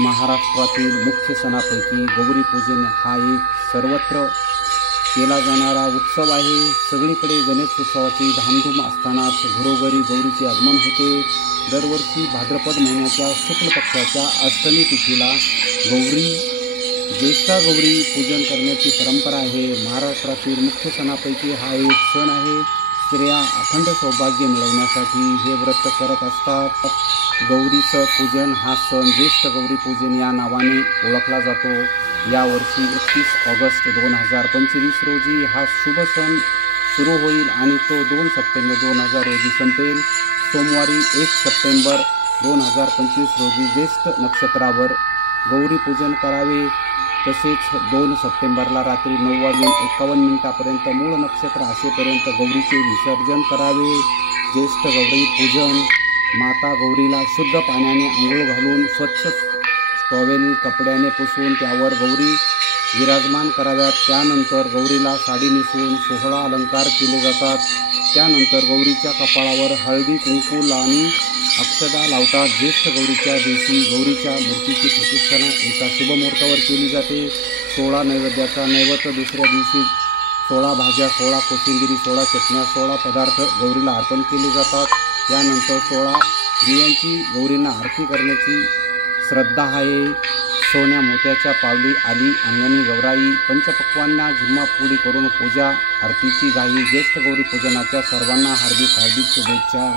महाराष्ट्रातील मुख्य सणापैकी गौरी पूजन हा एक सर्वत्र केला जाणारा उत्सव आहे। सगळीकडे गणेश उत्सवाची धामधूम असतानाच घरोघरी गौरीचे आगमन होते। दरवर्षी भाद्रपद महिन्याच्या शुक्ल पक्षाच्या अष्टमी तिथीला ज्येष्ठा गौरी पूजन करण्याची परंपरा आहे। महाराष्ट्रातील मुख्य सणापैकी हा एक सण आहे। स्त्रिया अखंड सौभाग्य मिळवण्यासाठी हे व्रत करत असतात। गौरीचं पूजन हा सण ज्येष्ठ गौरी पूजन या नावाने ओळखला जातो। यावर्षी 31 ऑगस्ट 2025 रोजी हा शुभ सण सुरू होईल आणि तो 2 सप्टेंबर 2000 रोजी संपेल। सोमवारी 1 सप्टेंबर 2025 रोजी ज्येष्ठ नक्षत्रावर गौरी पूजन करावे। तसेच 2 सप्टेंबरला रात्री 9:51 मूळ नक्षत्र असेपर्यंत गौरीचे विसर्जन करावे। ज्येष्ठ गौरी पूजन माता गौरीला शुद्ध पाण्याने आंघोळ घालून स्वच्छ टॉवेल कपड्याने पुसून त्यावर गौरी विराजमान कराव्यात। त्यानंतर गौरीला साडी नेसवून सोहळा अलंकार केले जातात। त्यानंतर गौरीच्या कपाळावर हळदी कुंकू आणि अक्षदा लावतात। ज्येष्ठ गौरीच्या दिवशी गौरीच्या मूर्तीची प्रतिष्ठापना एका शुभमुहूर्तावर केली जाते। 16 नैवेद्याचा नैवेद्य दुसऱ्या दिवशी 16 भाज्या, 16 कोशिंबिरी, 16 चटण्या, 16 पदार्थ गौरीला अर्पण केले जातात। त्यानंतर 16 दिव्यांची गौरींना आरती करण्याची श्रद्धा आहे। सोन्या मोत्याच्या पावली आली अंगणी गौराई, पंचपक्वांना झिम्माफुली करून पूजा आरतीची घाई। ज्येष्ठ गौरी पूजनाच्या सर्वांना हार्दिक शुभेच्छा।